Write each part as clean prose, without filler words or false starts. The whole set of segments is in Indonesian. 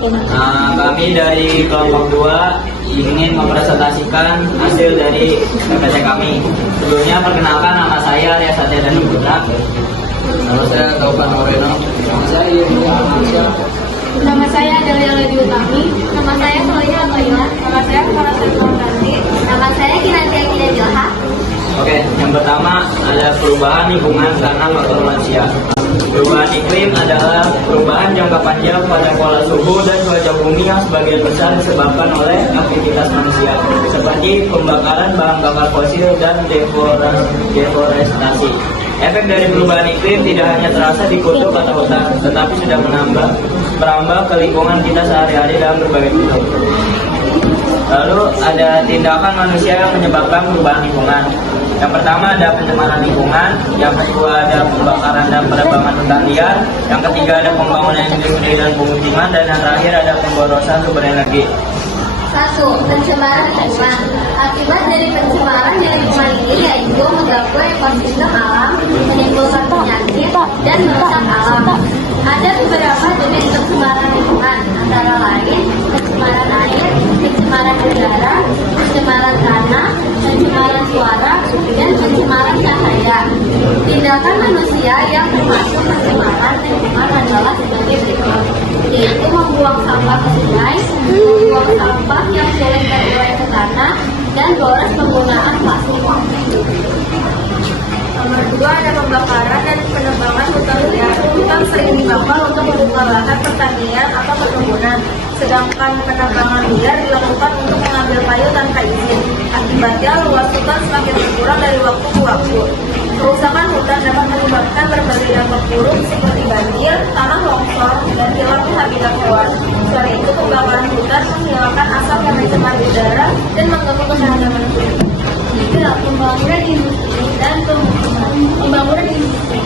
Kami dari kelompok 2 ingin mempresentasikan hasil dari PPT kami. Sebelumnya perkenalkan, nama saya Arya Satya Danuguna. Nama saya Taufan Moreno. Nama saya Yudi Amansyah. Nama saya Dalia Lady Utami. Nama saya Solihah Toilan. Nama saya Farah Santri. Nama saya Kinantia Kinantilha. Oke, yang pertama ada perubahan lingkungan karena faktor manusia. Perubahan iklim adalah perubahan jangka panjang pada pola suhu dan cuaca bumi yang sebagian besar disebabkan oleh aktivitas manusia, seperti pembakaran bahan bakar fosil dan deforestasi. Efek dari perubahan iklim tidak hanya terasa di kutub atau hutan, tetapi sudah merambah ke lingkungan kita sehari-hari dalam berbagai bentuk. Lalu ada tindakan manusia yang menyebabkan perubahan lingkungan. Yang pertama ada pencemaran lingkungan, yang kedua ada pembakaran dan penebangan hutan liar, yang ketiga ada pembangunan industri dan pemukiman, dan yang terakhir ada pemborosan sumber energi. 1. Pencemaran lingkungan. Akibat dari pencemaran di lingkungan ini yaitu mengganggu ekosistem alam, menimbulkan penyakit, dan merusak alam. Ada beberapa jenis pencemaran lingkungan, antara lain pencemaran air, pencemaran udara, pencemaran tanah, pencemaran suara, dan pencemaran cahaya. Tindakan manusia yang termasuk pencemaran lingkungan adalah sebagai berikut, yaitu membuang sampah ke sungai, membuang sampah yang sulit terurai ke tanah, dan boros penggunaan plastik. Nomor 2 ada pembakaran dan penebangan hutan liar. Hutan sering dibakar untuk membuka lahan pertanian atau perkebunan, sedangkan penebangan liar dilakukan untuk mengambil kayu tanpa izin. Akibatnya luas hutan semakin berkurang dari waktu ke waktu. Kerusakan hutan dapat menyebabkan berbagai dampak buruk seperti banjir, tanah longsor, dan hilangnya habitat hewan. Selain itu, pembakaran hutan menghilangkan asap yang mencemari udara dan mengganggu kesehatan manusia. Tiga, pembangunan industri dan pemukiman. Pembangunan industri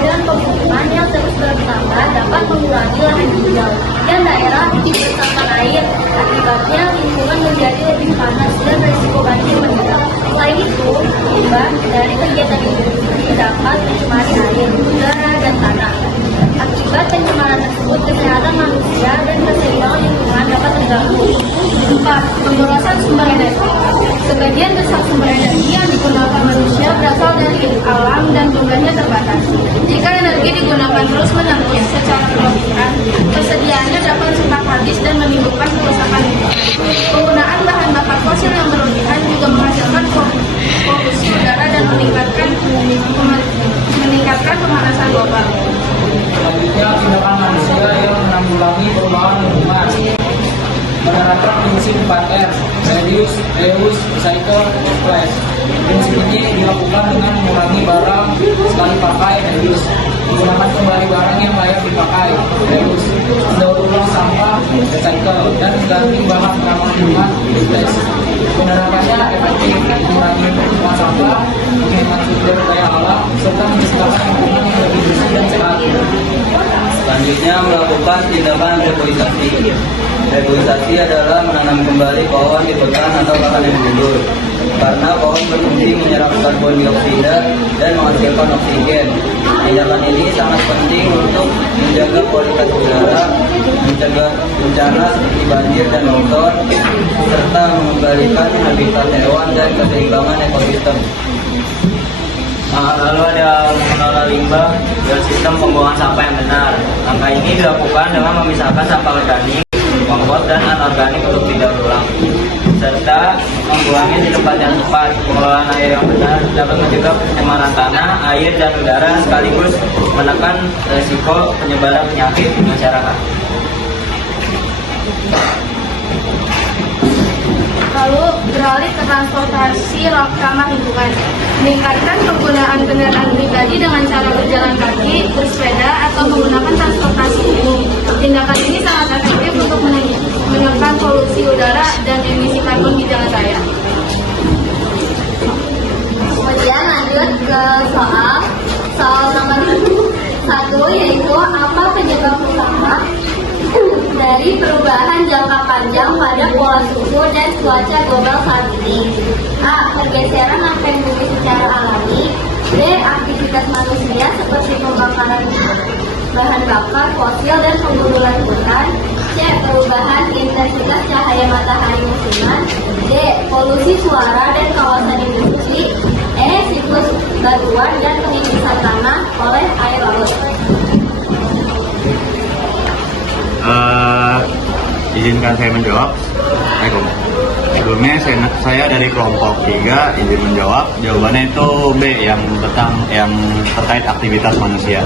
dan pemukiman yang terus bertambah dapat mengurangi lahan hijau dan daerah resapan air. Akibatnya lingkungan menjadi lebih panas dan risiko banjir meningkat. Selain itu, imbas dari kegiatan industri dapat mencemari air, udara, dan tanah. Akibat pencemaran tersebut, kesehatan manusia dan keseimbangan lingkungan dapat terganggu. 4. Pemborosan sumber energi. Sebagian besar sumber energi yang digunakan manusia berasal dari alam dan jumlahnya terbatas. Jika energi digunakan terus-menerus secara berlebihan, persediaannya dapat cepat habis dan menimbulkan kerusakan lingkungan. Penggunaan bahan bakar fosil yang berlebihan juga menghasilkan polusi udara dan meningkatkan pemanasan global. Selanjutnya, tindakan manusia yang menanggulangi perubahan lingkungan. Menerapkan prinsip 4R, reduce, reuse, recycle, replace. Prinsip ini dilakukan dengan mengurangi barang sekali pakai, reduce, menggunakan kembali barang yang layak dipakai, reuse, daur ulang sampah, recycle, dan mengganti bahan ramah lingkungan, replace. Penerapannya efektif, mengurangi penggunaan sampah, menghemat sumber daya alam, serta menciptakan lingkungan yang lebih bersih dan sehat. Selanjutnya melakukan tindakan reboisasi. Reboisasi adalah menanam kembali pohon di hutan atau lahan yang gugur, karena pohon berfungsi menyerap karbon dioksida dan menghasilkan oksigen. Tindakan ini sangat penting untuk menjaga kualitas udara, mencegah bencana seperti banjir dan longsor, serta mengembalikan habitat hewan dan keseimbangan ekosistem. Lalu ada mengelola limbah dan sistem pembuangan sampah yang benar. Langkah ini dilakukan dengan memisahkan sampah organik, kompos, dan anorganik untuk tidak berulang, serta membuangnya di tempat yang tepat. Pengelolaan air yang benar dapat mencegah pencemaran tanah, air, dan udara, sekaligus menekan risiko penyebaran penyakit di masyarakat. Lalu beralih ke transportasi ramah lingkungan. Meningkatkan penggunaan kendaraan pribadi dengan cara berjalan kaki, bersepeda, atau menggunakan transportasi umum. Tindakan ini sangat efektif untuk menekan polusi udara dan emisi karbon di jalan raya. Kemudian lanjut ke soal nomor 1, yaitu apa penyebab utama dari perubahan jangka panjang pada pola suhu dan cuaca global saat ini. A. Pergeseran lempeng bumi secara alami. B. Aktivitas manusia seperti pembakaran bahan bakar fosil dan penggundulan hutan. C. Perubahan intensitas cahaya matahari musiman. D. Polusi suara dan kawasan industri. E. Siklus batuan dan pengikisan tanah oleh air laut. Izinkan saya menjawab. Sebelumnya saya dari kelompok 3 izin menjawab. Jawabannya itu B, yang terkait aktivitas manusia.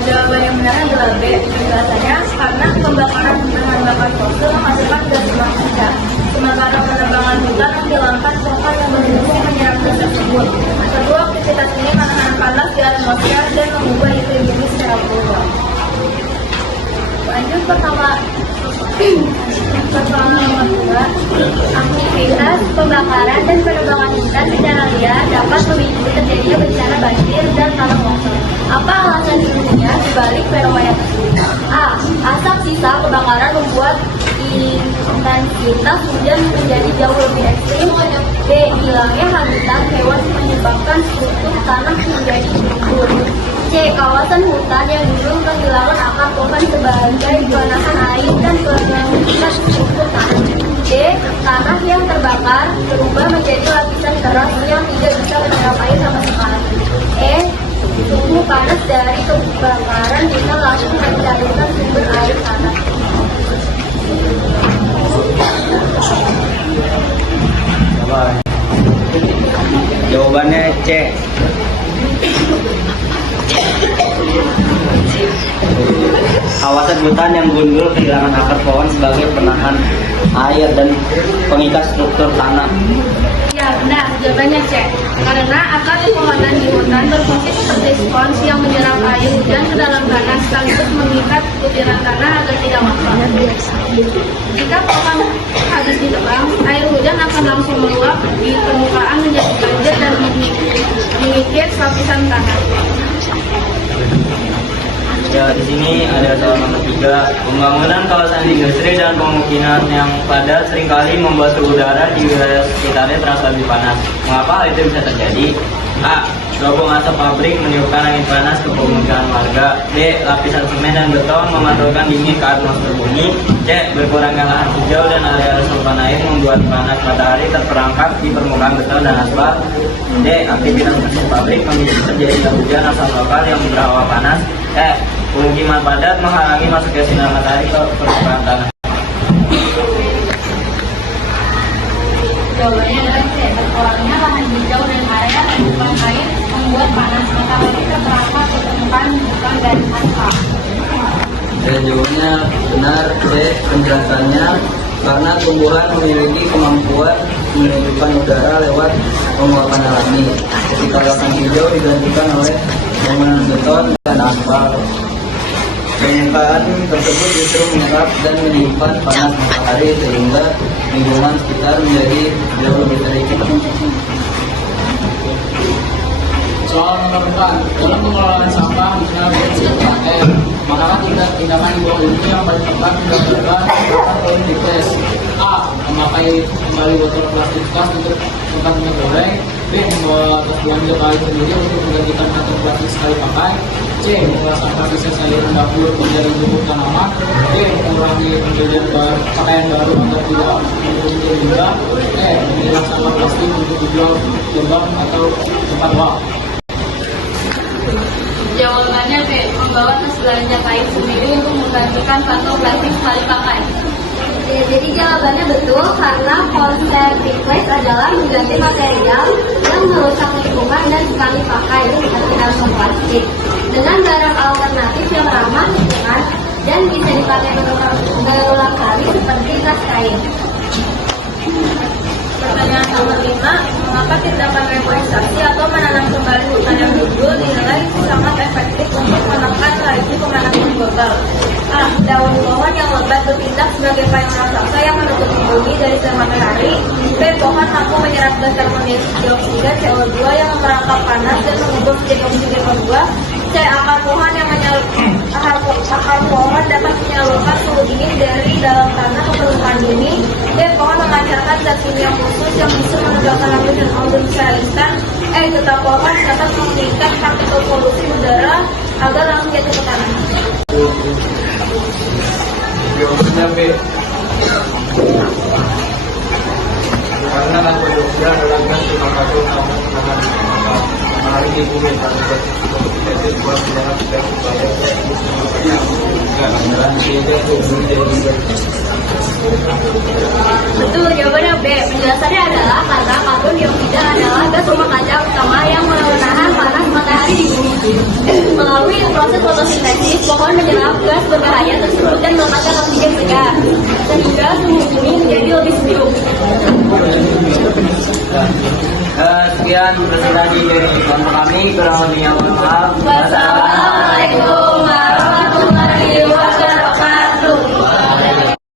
Jawaban yang benar adalah B. Penjelasannya karena pembakaran bahan bakar fosil menghasilkan gas rumah kaca. Sementara penebangan hutan menghilangkan pohon yang berfungsi menyerap gas tersebut. Kedua, aktivitas ini menahan panas di atmosfer dan mengubah iklim bumi secara global. Lanjut pertama nomor 2. Aktivitas pembakaran dan penebangan hutan secara liar dapat memicu terjadinya bencana banjir dan tanah longsor. Apa alasan ilmiah dibalik fenomena tersebut? A. Asap sisa kebakaran membuat intensitas hujan menjadi jauh lebih ekstrim. B. Hilangnya habitat hewan menyebabkan struktur tanah menjadi gugur. C. Kawasan hutan yang dulu kehilangan akar pohon sebagai penahan air dan penyangkitan struktur tanah. D. Tanah yang terbakar berubah menjadi lapisan keras yang tidak bisa menyerap air sama sekali. E. Suhu panas dari kebakaran bisa langsung mencairkan sumber air tanah. Jawabannya C. Kawasan hutan yang gundul kehilangan akar pohon sebagai penahan air dan pengikat struktur tanah. Ya benar, jawabannya C. Karena akar pepohonan di hutan berfungsi seperti spons yang menyerap air hujan ke dalam tanah sekaligus mengikat butiran tanah agar tidak meluap. Jika pohon habis ditebang, air hujan akan langsung meluap di permukaan menjadi banjir dan mengikis lapisan tanah. Ya, di sini ada soal nomor 3. Pembangunan kawasan industri dan pemukiman yang padat seringkali membuat suhu udara di wilayah sekitarnya terasa lebih panas. Mengapa hal itu bisa terjadi? A. Gelombang asap pabrik meniupkan angin panas ke pemukiman warga. B. Lapisan semen dan beton memantulkan dingin ke atmosfer bumi. C. Berkurangnya lahan hijau dan area resapan air membuat panas matahari terperangkap di permukaan beton dan aspal. D. Aktivitas mesin pabrik memicu terjadinya hujan asam lokal yang berawa panas. E. Pemukiman padat menghalangi masuknya sinar matahari ke permukaan tanah. Jawabannya adalah C. Berkurangnya lahan hijau dan area resapan air membuat panas matahari terperangkap ke permukaan beton dan aspal. Dan jawabannya benar. C. Penjelasannya karena tumbuhan memiliki kemampuan menghidupkan udara lewat penguapan alami. Ketika lahan hijau digantikan oleh bangunan beton dan aspal, penyangkaan tersebut justru menyerap dan menyimpan panas matahari sehingga lingkungan sekitar menjadi jauh lebih terik. Soal nomor 4. Dalam pengelolaan sampah misalnya BNCKR, maka tindakan di bawah ini yang paling tepat dilakukan atau dites. A. Memakai kembali botol plastik bekas untuk tempat minyak goreng. B. Membawa tas belanja kali sendiri untuk menggantikan kantong plastik sekali pakai. C. Mengolah sampah sisa sayuran dapur menjadi bubuk tanaman. D. Mengurangi pembelian pakaian baru agar tidak menjadi limbah. E. Memilah sampah plastik untuk dijual ke bank atau tempat uang. Jawabannya B. Membawa tas belanja kain sendiri untuk menggantikan kantong plastik sekali pakai. Jadi jawabannya betul karena konsep replace adalah mengganti material yang merusak lingkungan dan sekali pakai seperti kantong plastik dengan barang alternatif yang ramah lingkungan dan bisa dipakai berulang kali seperti tas kain. Pertanyaan nomor 5, mengapa tindakan reforestasi atau menanam kembali hutan yang gundul dinilai sangat efektif untuk menekan laju pemanasan global? A. Daun pohon yang lebat bertindak sebagai payung raksasa yang menutupi bumi dari sinar matahari. B. Pohon mampu menyerap gas karbon dioksida CO2 yang merangkap panas dan mengubah menjadi oksigen O2. C. Akar pohon dapat menyalurkan suhu dingin dari dalam tanah ke permukaan bumi. D. Pohon memancarkan zat kimia khusus yang bisa menegakkan lapisan ozon secara instan. E. Getah pohon dapat meningkatkan partikel polusi udara agar langsung jatuh ke tanah. Jawabannya B. Karena produksi adalah gas rumah kaca menarik di bumi karena berpotensi buat menyerap gas supaya Betul, jawabannya B. Penjelasannya adalah karena karbon dioksida adalah gas rumah kaca utama yang menahan panas matahari di bumi. Melalui proses fotosintesis, pohon menyerap gas berbahaya tersebut dan melepaskan oksigen segar, sehingga suhu bumi menjadi lebih sejuk. Sekian presentasi dari kelompok kami, kurang lebihnya mohon maaf.